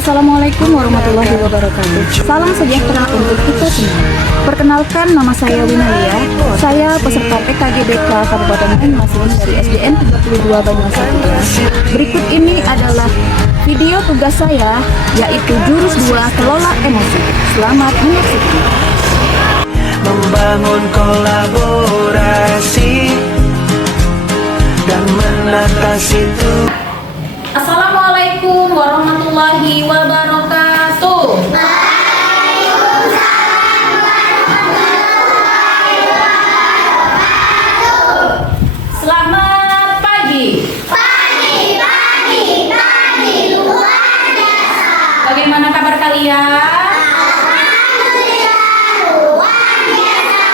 Assalamualaikum warahmatullahi wabarakatuh. Salam sejahtera untuk kita semua. Perkenalkan, nama saya Winalia. Saya peserta PKGBK Kabupaten Banyuasin dari SDN 32 Banyuasin. Berikut ini adalah video tugas saya, yaitu jurus 2 kelola emosi. Selamat menyaksikan. Membangun kolaborasi dan menatasi itu. Assalamualaikum warahmatullahi wabarakatuh. Selamat pagi. Pagi luar biasa. Bagaimana kabar kalian? Alhamdulillah luar biasa.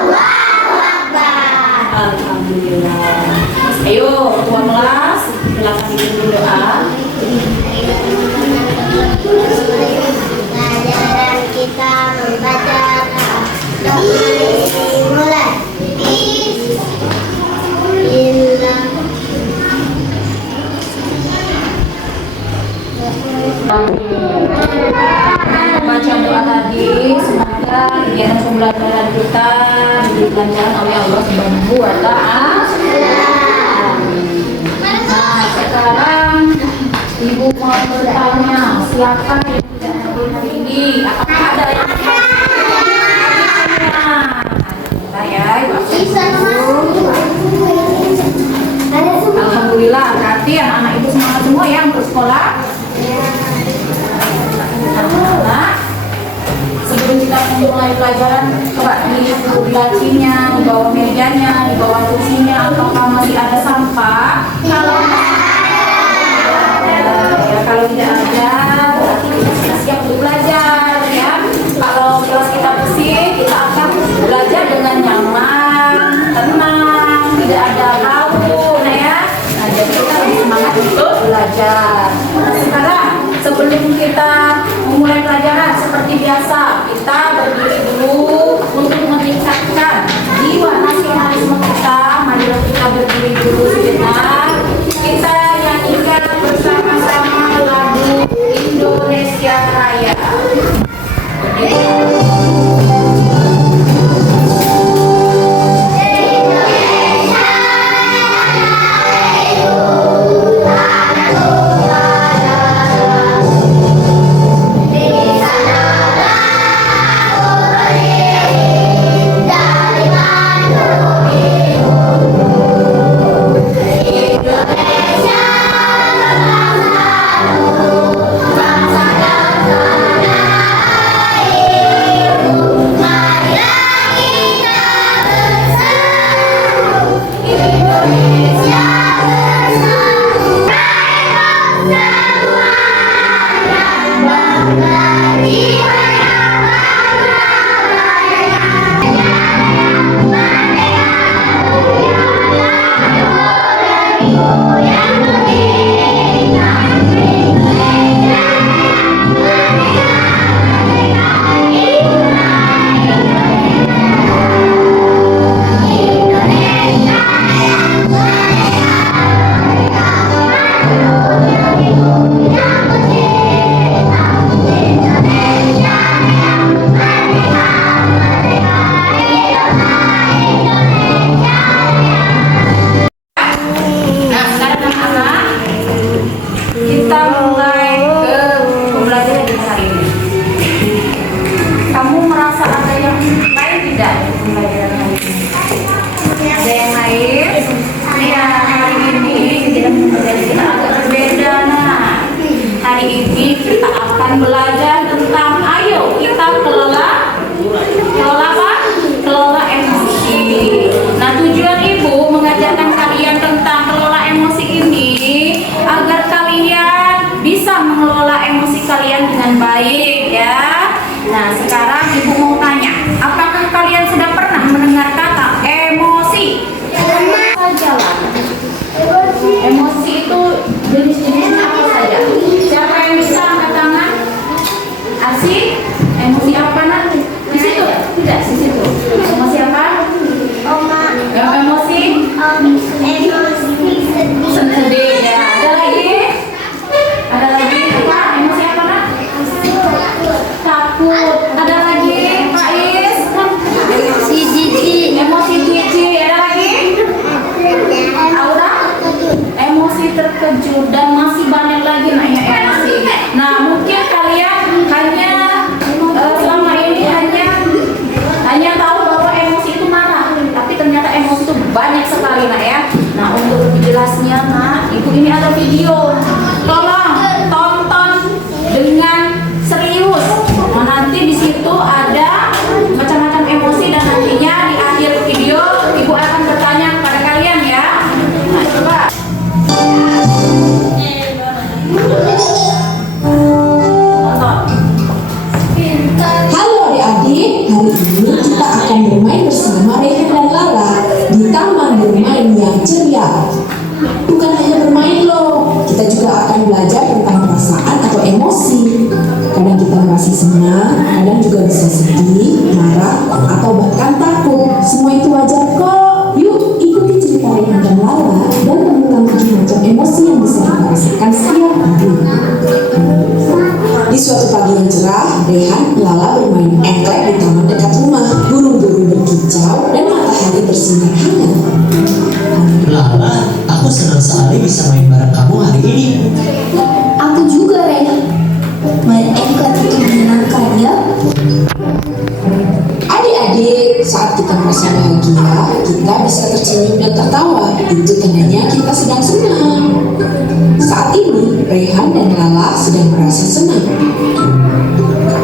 Allahu Akbar. Alhamdulillah. Ayo, ketua kelas, silakan dipimpin doa. Pelajaran kita membaca mulai. Bismillah. Baca doa tadi, semoga kegiatan pembelajaran kita diberi kelancaran oleh Allah Subhanahu wa Ta'ala. Nah, sekarang Ibu mau bertanya, siapa yang tidak hadir hari ini? Apakah ada yang ya, Alhamdulillah, berarti anak-anak ibu semangat semua yang bersekolah. Nah, sebelum kita mulai pelajaran, coba dilacinya, di bawah mejanya, di bawah kursinya, apakah masih ada sampah? Kalau tidak ada, berarti kita siap untuk belajar, ya. Kalau kelas kita bersih, kita akan belajar dengan nyaman, tenang, tidak ada bau, nah ya. Nah, jadi kita lebih semangat untuk belajar. Nah, sekarang sebelum kita memulai pelajaran seperti biasa, kita berdiri dulu untuk meningkatkan jiwa nasionalisme kita. Marilah kita berdiri dulu sejenak. Kita nyanyikan bersama-sama lagu Indonesia Raya. ini ada video. Tolong tonton dengan serius. Nah, nanti di situ ada macam-macam emosi dan nantinya di akhir video Ibu akan bertanya kepada kalian ya. Nah, coba. Halo adik-adik, hari ini kita akan bermain bersama Rehan dan Lala di taman bermain yang ceria. Bukan hanya bermain loh, kita juga akan belajar tentang perasaan atau emosi. Kadang kita merasa senang, kadang juga bisa sedih, marah, atau bahkan takut. Semua itu wajar kok. Yuk ikuti cerita Rehan dan Lala dan temukan 7 macam emosi yang bisa kita rasakan setiap hari. Di suatu pagi yang cerah, Rehan dan Lala bermain engklek di taman dekat rumah. Burung-burung berkicau dan matahari bersinar hangat. Lala, aku senang sekali bisa main bareng kamu hari ini. Aku juga, Ren. Main engklek itu menyenangkan ya. Adik-adik, saat kita merasa bahagia, kita bisa tersenyum dan tertawa. Itu tandanya kita sedang senang. Saat ini, Rehan dan Lala sedang merasa senang.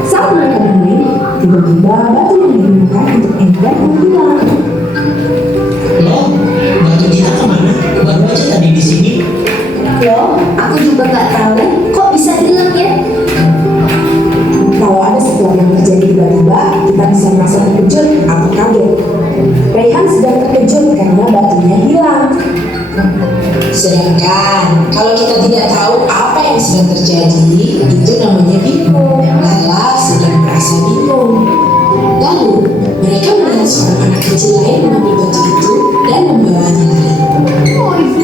Saat mereka bermain, tiba-tiba batu yang digunakan untuk engklek menghilang. Loh, batu kita kemana? Baru aja tadi di sini. Loh, aku juga nggak tahu kok bisa hilang ya. Kalau ada sesuatu yang terjadi tiba-tiba, kita bisa merasa terkejut atau kaget. Rehan sedang terkejut karena batunya hilang. Sedangkan kalau kita tidak tahu apa yang sedang terjadi, itu namanya bingung. Lala sedang merasa bingung. Lalu mereka melihat seorang anak kecil lain mengambil batu itu dan membawanya lari.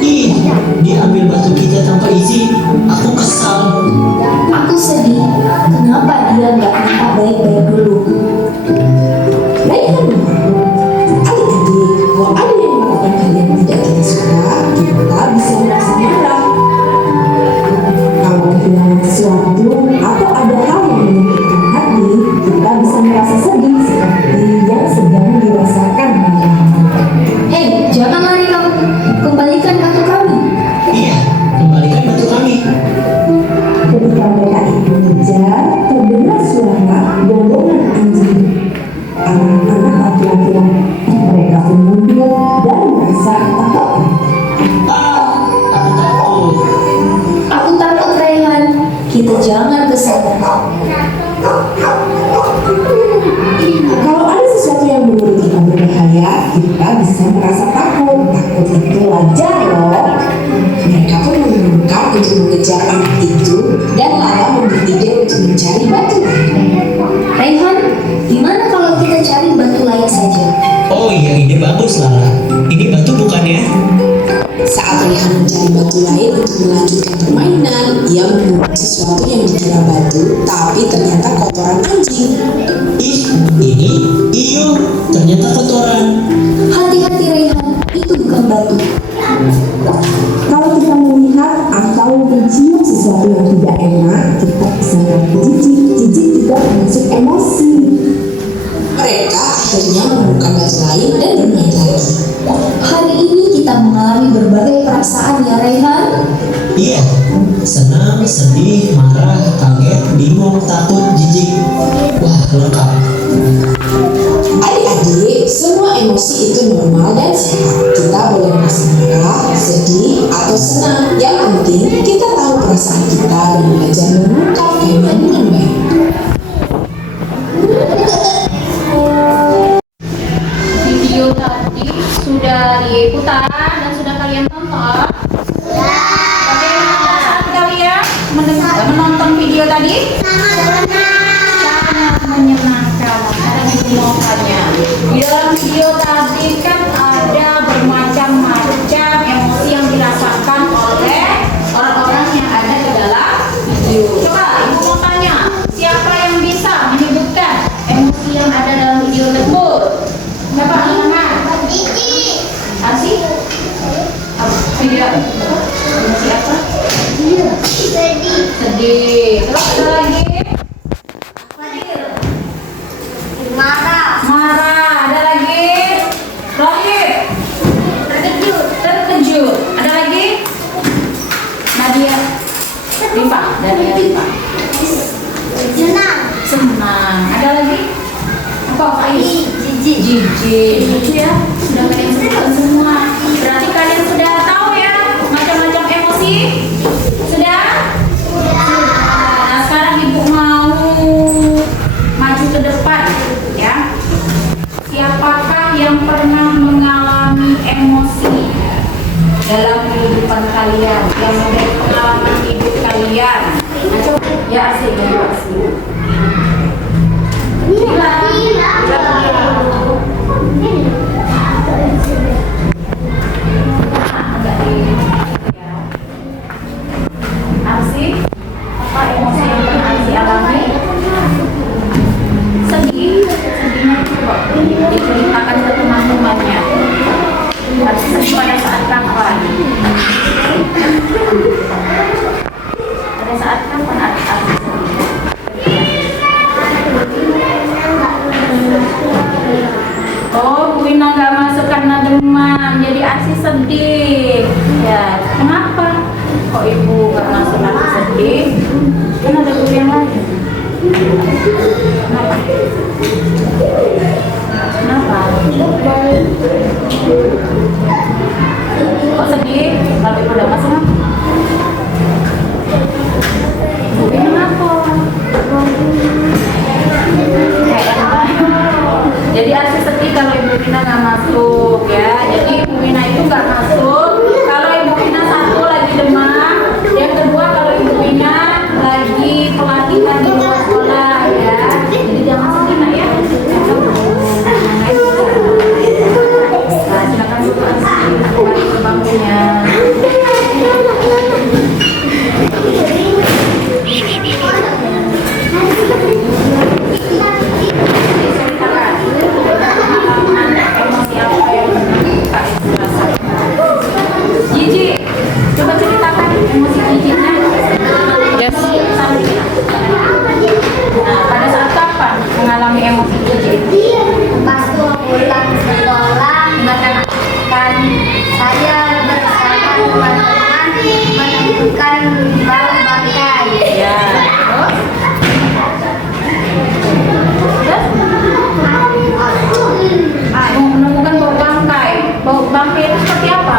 Ih, dia ambil batu kita tanpa izin. Aku kesal. Aku sedih. Kenapa dia nggak minta baik-baik dulu? Rehan marah. Adik-adik, kalau ada yang melakukan hal yang tidak kita suka, kita bisa merasa marah. Kalau kehilangan sesuatu atau ada hal yang menyakitkan hati, kita bisa merasa sedih seperti yang sedang dirasakan Lala. Hei, jangan lari kamu. Kembalikan batu kami. Iya, kembalikan batu kami. Ketika mereka itu mengejar, terdengar suara gonggong anjing. Anak-anak laki-laki mereka pun mundur dan merasa takut. Aku takut. Aku takut, Rehan. Kita jangan ke sana. Kalau ada sesuatu yang menurut kita berbahaya, kita bisa merasa takut. Takut itu wajar loh. Mereka pun mengemuka untuk mengejar anak itu dan Lala memberi ide untuk mencari batu lain. Rehan, gimana kalau kita cari batu lain saja? Oh iya, ide bagus Lala. Ini batu bukannya? Saat Rehan mencari batu lain untuk melanjutkan permainan, ia menemukan sesuatu yang dikira batu, tapi ternyata kotoran anjing. Ih, ini iyo, ternyata kotoran. Hati-hati, Rehan. Itu bukan batu. Kalau kita melihat atau mencium sesuatu yang tidak enak, kita bisa merasa jijik. Jijik juga termasuk emosi. Mereka akhirnya menemukan batu lain dan bermain lagi. Hari ini kita mengalami berbagai perasaan ya, Rehan. Iya, senang, sedih, marah, kaget, bingung, takut, jijik. Wah, lengkap. Adik-adik, semua emosi itu normal dan sehat. Kita boleh merasa marah, sedih, atau senang. Yang penting kita tahu perasaan kita dan belajar mengungkapkannya dengan baik. Video tadi sudah diputar dan sudah kalian tonton. Bagaimana perasaan kalian menonton video tadi? Sangat menyenangkan. Ada dimohonnya. Di dalam video tadi kan ada bermacam-macam emosi yang dirasakan oleh orang-orang yang ada di dalam video. Coba ibu mau tanya, siapa yang bisa menyebutkan emosi yang ada dalam video tersebut? Siapa teman-teman? Asik? Video emosi apa? Sedih. Terus ada lagi? Marah. Ada lagi? Rohit? Terkejut. Ada lagi? Jijik itu ya, sudah kalian sebutkan semua. Berarti kalian sudah tahu ya macam-macam emosi? Sudah? Nah, sekarang ibu mau maju ke depan ya. Siapakah yang pernah mengalami emosi dalam kehidupan kalian, yang menjadi pengalaman hidup kalian? Nah, coba ya asik, ya asik. Arsi, apa emosi yang pernah Arsi alami? Sedih, sedihnya coba diceritakan ke teman-temannya. Arsi sedih pada saat kapan? Pada saat kapan Arsi sedih? Oh, Bu Wina nggak masuk karena demam, jadi Arsi sedih. Ya, kenapa? Kok Ibu nggak masuk Arsi sedih? Kan ada guru yang lain. Kenapa? Kenapa? Kok sedih? Kalau Ibu udah masuk apa? Bu Wina kenapa? Jadi Arsi sedih kalau Ibu Wina nggak masuk ya. Jadi Ibu Wina itu nggak masuk kalau Ibu Wina satu lagi demam, yang kedua kalau Ibu Wina lagi pelatihan di luar sekolah ya. Jadi jangan sedih nak ya. Nah, silakan dulu Arsi kembali ke bangkunya. Jijik, coba ceritakan emosi jijiknya. Yes. Nah, pada saat kapan mengalami emosi jijik? Pas pulang sekolah, kan saya bersama teman-teman menemukan bau bangkai. Ya. Terus? Menemukan bau bangkai. Bau bangkai itu seperti apa?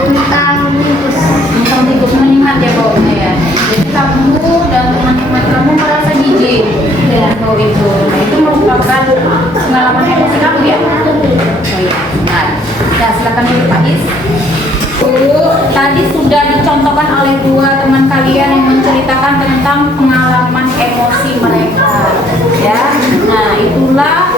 Tentang tikus. Tentang tikus, menyengat ya baunya ya. Jadi kamu dan teman-teman kamu merasa jijik dengan bau itu. Nah, itu merupakan pengalaman emosi kamu ya? Oh iya. Nah, silakan dulu Pak Is. Tadi sudah dicontohkan oleh dua teman kalian yang menceritakan tentang pengalaman emosi mereka. Ya, nah itulah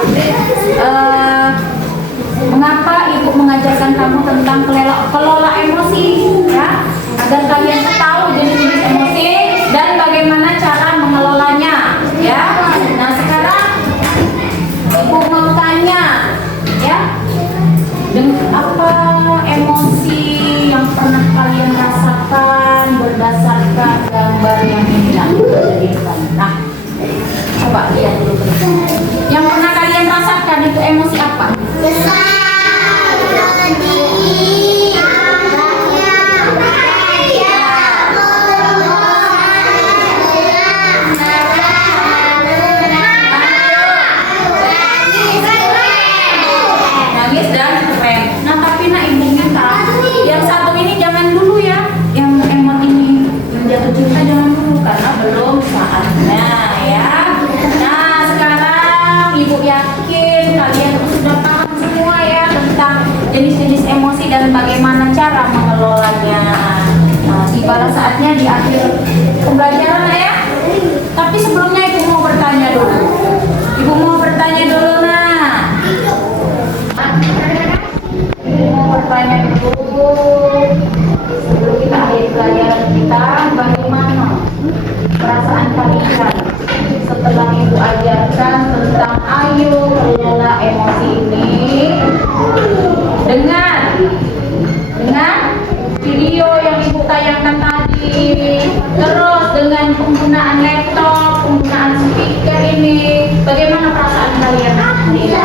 mengapa ibu mengajarkan kamu tentang kelola emosi, ya, agar kalian tahu jenis-jenis emosi dan bagaimana cara mengelolanya, ya. Nah sekarang ibu mau tanya, ya, dengan apa emosi yang pernah kalian rasakan berdasarkan gambar yang ini dijadikan. Nah, coba lihat dulu. Yang pernah kalian rasakan itu emosi apa? Nangis dan keren. Nah tapi nak ibu minta yang satu ini jangan dulu ya, yang emot ini jatuh cinta jangan dulu karena belum saatnya ya. Nah sekarang ibu yakin kalian sudah paham semua ya tentang jenis-jenis emosi dan bagaimana cara mengelolanya. Nah, tibalah saatnya di akhir pembelajaran ya. Tapi sebelumnya ibu mau bertanya dulu. Ibu mau bertanya dulu nah. Ibu mau bertanya dulu. Sebelum kita akhir pelajaran kita, bagaimana perasaan kalian setelah ibu ajarkan tentang ayo kelola emosi ini dengan video yang ibu tayangkan tadi, terus dengan penggunaan laptop, penggunaan speaker ini, bagaimana perasaan kalian? Bahagia.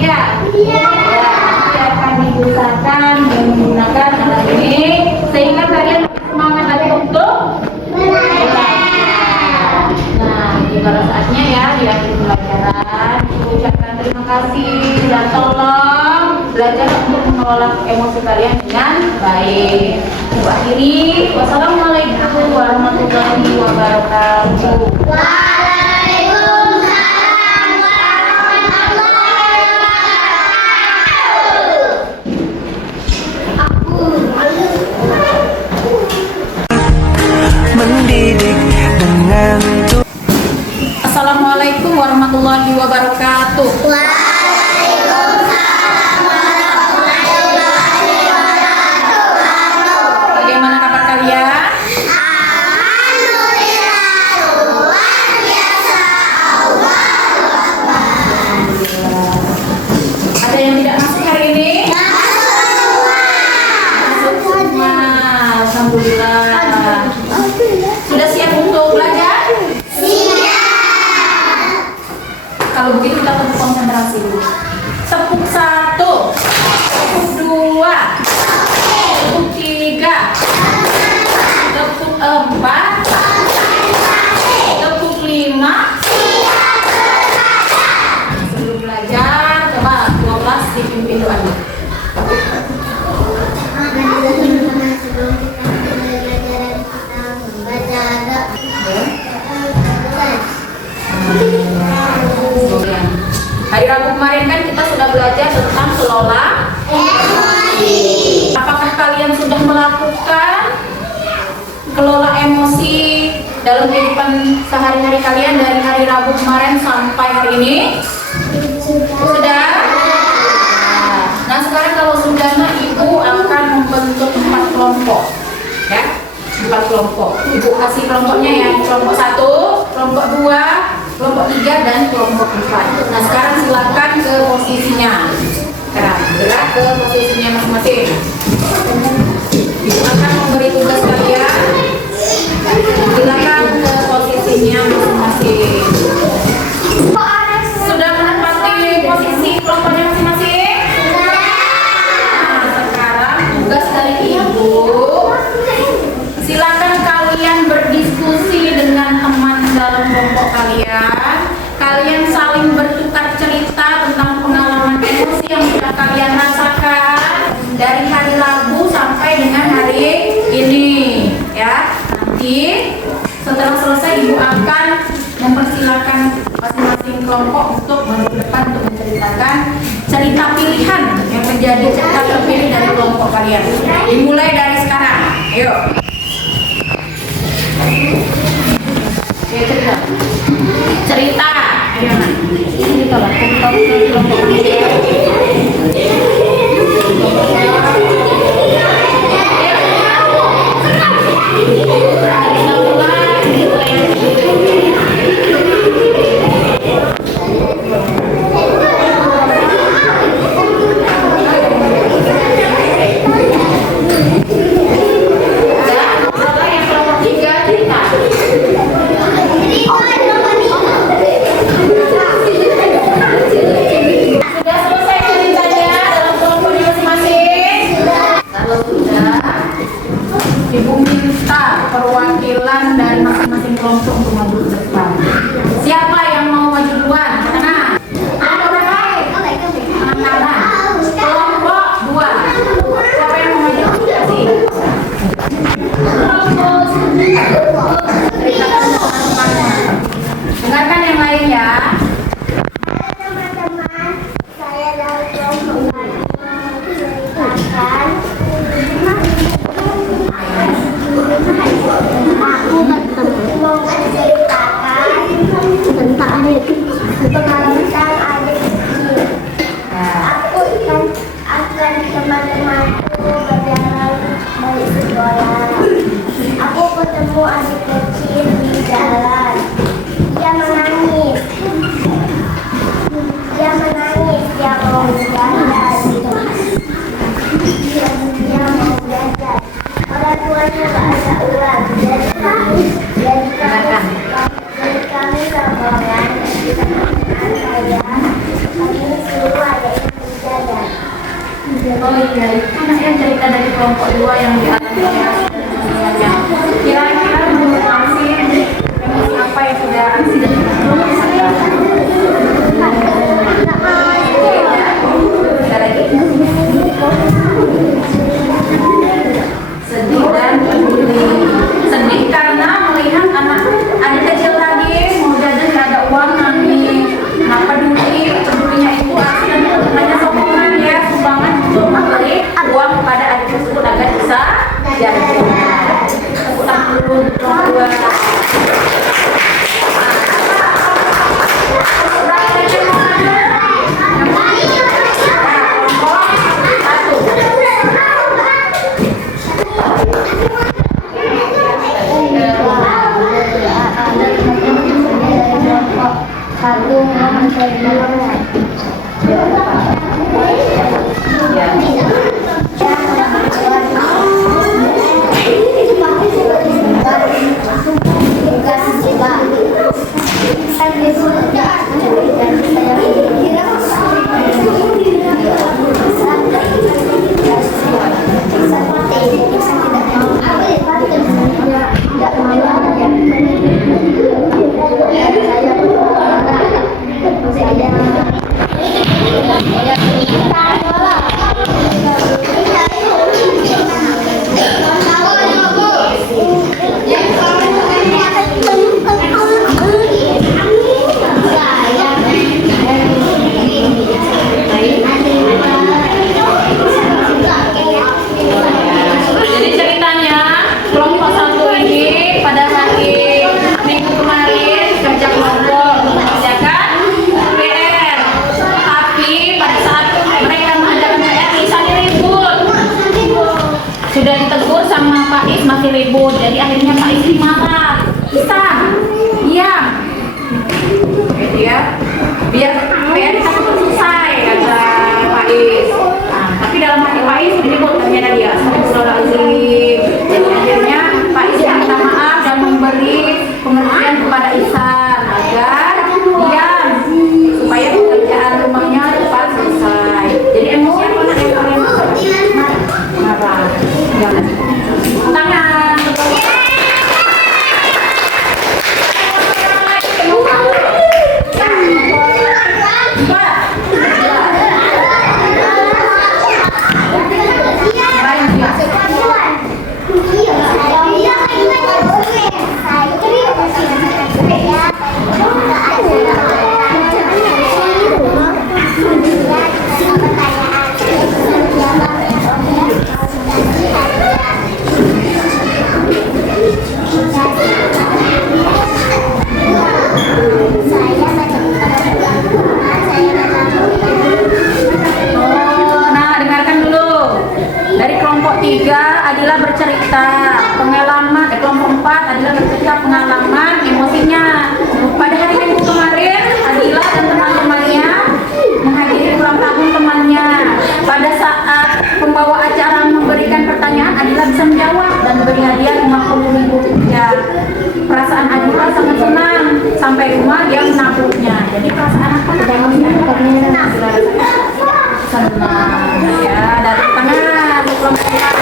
Ya. Ya, nanti akan diusahakan dengan menggunakan alat ini sehingga kalian lebih semangat lagi untuk belajar. Nah, ini baru saatnya ya di akhir pelajaran. Ucapkan terima kasih dan tolong belajar untuk mengelola emosi kalian dengan baik. Ibu akhiri, wassalamualaikum warahmatullahi wabarakatuh. mendidik dengan Assalamualaikum warahmatullahi wabarakatuh. Bagaimana kabar kalian? Ada yang tidak masuk hari ini? Masuk semua. Alhamdulillah. Sudah siap untuk belajar? Kalau begitu kita tepuk konsentrasi dulu. Tepuk 1, tepuk 2, tepuk 3, tepuk 4, tepuk 5. Sebelum belajar, coba 12 dipimpin doanya. Hari Rabu kemarin kan kita sudah belajar tentang kelola emosi. Apakah kalian sudah melakukan kelola emosi dalam kehidupan sehari-hari kalian dari hari Rabu kemarin sampai hari ini? Sudah? Nah sekarang kalau sudah, ibu akan membentuk 4 kelompok, ya, 4 kelompok. Ibu kasih kelompoknya ya, kelompok 1, kelompok 2, kelompok 3 dan kelompok 4. Nah sekarang silakan ke posisinya. Sekarang gerak ke posisinya masing-masing. Ibu akan memberi tugas kalian. Silakan ke posisinya masing-masing. Sudah menempati posisi kelompoknya masing-masing? Nah sekarang tugas dari ibu. Silakan kalian berdiskusi dengan teman dalam kelompok kalian. Kalian saling bertukar cerita tentang pengalaman emosi yang sudah kalian rasakan dari hari Rabu sampai dengan hari ini, ya. Nanti setelah selesai ibu akan mempersilahkan masing-masing kelompok untuk maju depan untuk menceritakan cerita pilihan yang menjadi cerita terpilih dari kelompok kalian. Dimulai dari sekarang. Ayo. Ya, cerita ayo nak cerita lah tentang kelompok anak yang cerita dari kelompok 2 yang dialami semuanya. Kira-kira menurut Alvin, emosi apa yang sudah Alvin dan sedih dan peduli. Sedih karena melihat adik kecil tadi mau jajan gak ada uang nangis. Nah pedulinya itu Alvin dan teman-temannya sokongan ya, sumbangan untuk memberi uang kepada adik tersebut agar bisa jajan. Tepuk tangan dulu untuk dua. Sudah ditegur sama Pak Is masih ribut, jadi akhirnya Pak Is marah. Isan, diam, gitu ya, biar PR kita cepat selesai, kata Pak Is. Nah, tapi dalam hati Pak Is ribut ternyata dia. Astagfirullahaladzim. Jadi akhirnya Pak Is minta maaf dan memberi pengertian kepada Isan agar diam, supaya pekerjaan rumahnya cepat selesai. Jadi emosi apa yang kalian marah? Tangan. Adila bercerita pengalaman, kelompok 4 Adila bercerita pengalaman emosinya. Pada hari Minggu kemarin Adila dan teman-temannya menghadiri ulang tahun temannya. Pada saat pembawa acara memberikan pertanyaan, Adila bisa menjawab dan beri hadiah 50.000 rupiah. Perasaan Adila sangat senang, sampai rumah dia menabungnya. Jadi perasaan apa? Senang ya, dari tangan kelompok 4.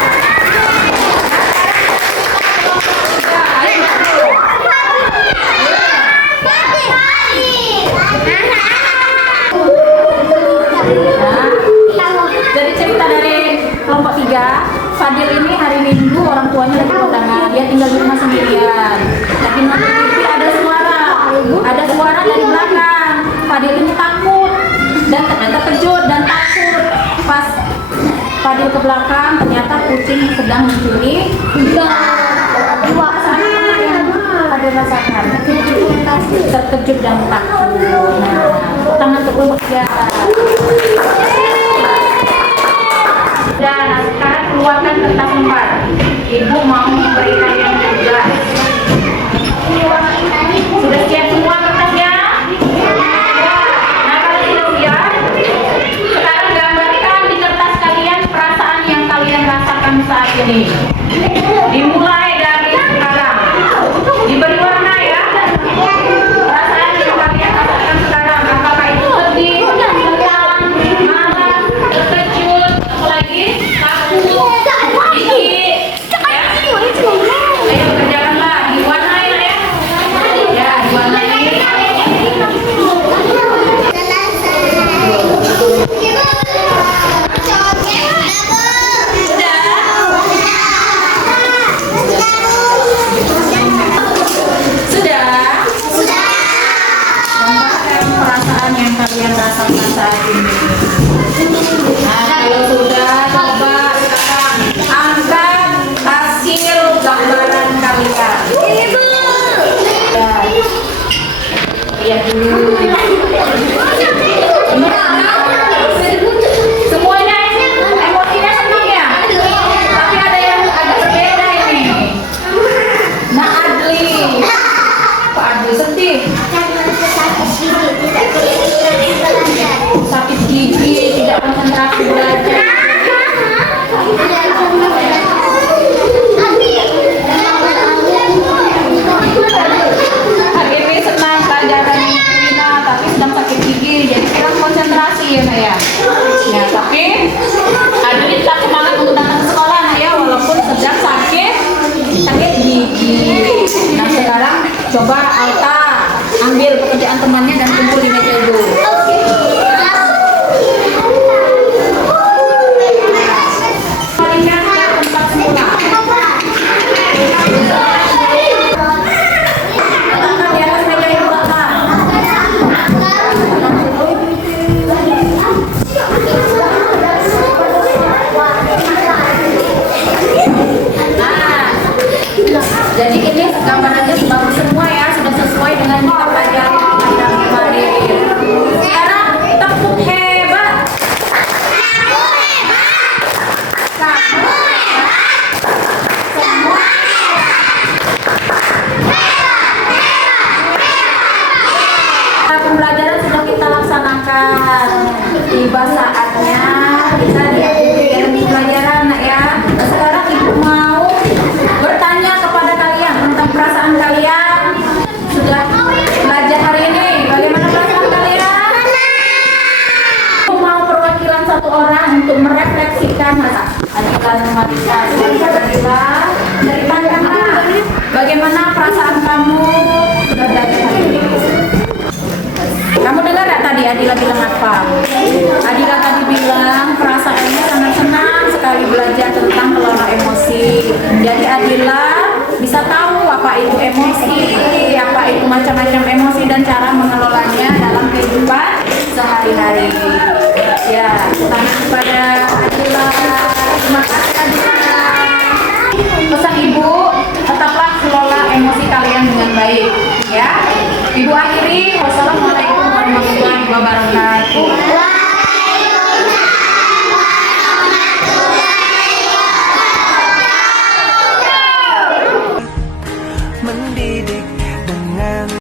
Jadi cerita dari kelompok 3, Fadil ini hari Minggu orang tuanya lagi kondangan, dia tinggal di rumah sendirian. Lagi nonton TV ada suara dari belakang. Fadil ini takut dan terkejut dan takut. Pas Fadil ke belakang, ternyata kucing sedang mencuri. Perasaan apa yang Fadil rasakan? Terkejut dan takut. Nah, tangan untuk kelompok 3. Dan sekarang keluarkan kertas lembar. Ibu mau memberikan yang juga. Sudah siap semua kertasnya? Nah, kalau sudah siap, sekarang gambarkan di kertas kalian perasaan yang kalian rasakan saat ini. Dimulai dari sekarang. Diberi warna ya. Perasaan yang kalian rasakan sekarang. Apakah itu sedih, senang, marah, terkejut, apalagi? gigi, tidak konsentrasi belajar. Hari ini senang pelajaran Rina, tapi sedang sakit gigi, jadi kurang konsentrasi ya nak ya. Ya, tapi Adi tetap semangat untuk datang ke sekolah nak ya, walaupun sedang sakit gigi. Nah sekarang coba Alta ambil pekerjaan temannya dan kumpul di meja itu. Palingkan ke tempat semula. Letakkan di atas meja itu, Alta. Jadi ini gambarannya bagus semua ya, sudah sesuai dengan kita pelajari yang kemarin. Sekarang tepuk hebat. Pembelajaran sudah kita laksanakan. Tiba saatnya kita diajarkan pelajaran nak ya. Sekarang ibu mau bertanya kepada kalian tentang perasaan kalian. Sudah belajar hari ini, bagaimana perasaan kalian? Aku mau perwakilan satu orang untuk merefleksikan masa Adila Numatika. Adila, ceritakan bagaimana perasaan kamu sudah belajar hari ini. Kamu dengar gak tadi Adila bilang apa? Adila tadi bilang perasaannya sangat senang sekali belajar tentang kelola emosi. Jadi Adila bisa tahu apa itu emosi, apa itu macam-macam emosi dan cara mengelolanya dalam kehidupan sehari-hari. Ya, selamat kepada Adila. Terima kasih Adila. Pesan ibu, tetaplah kelola emosi kalian dengan baik. Ya, ibu akhiri. Wassalamualaikum warahmatullahi wabarakatuh.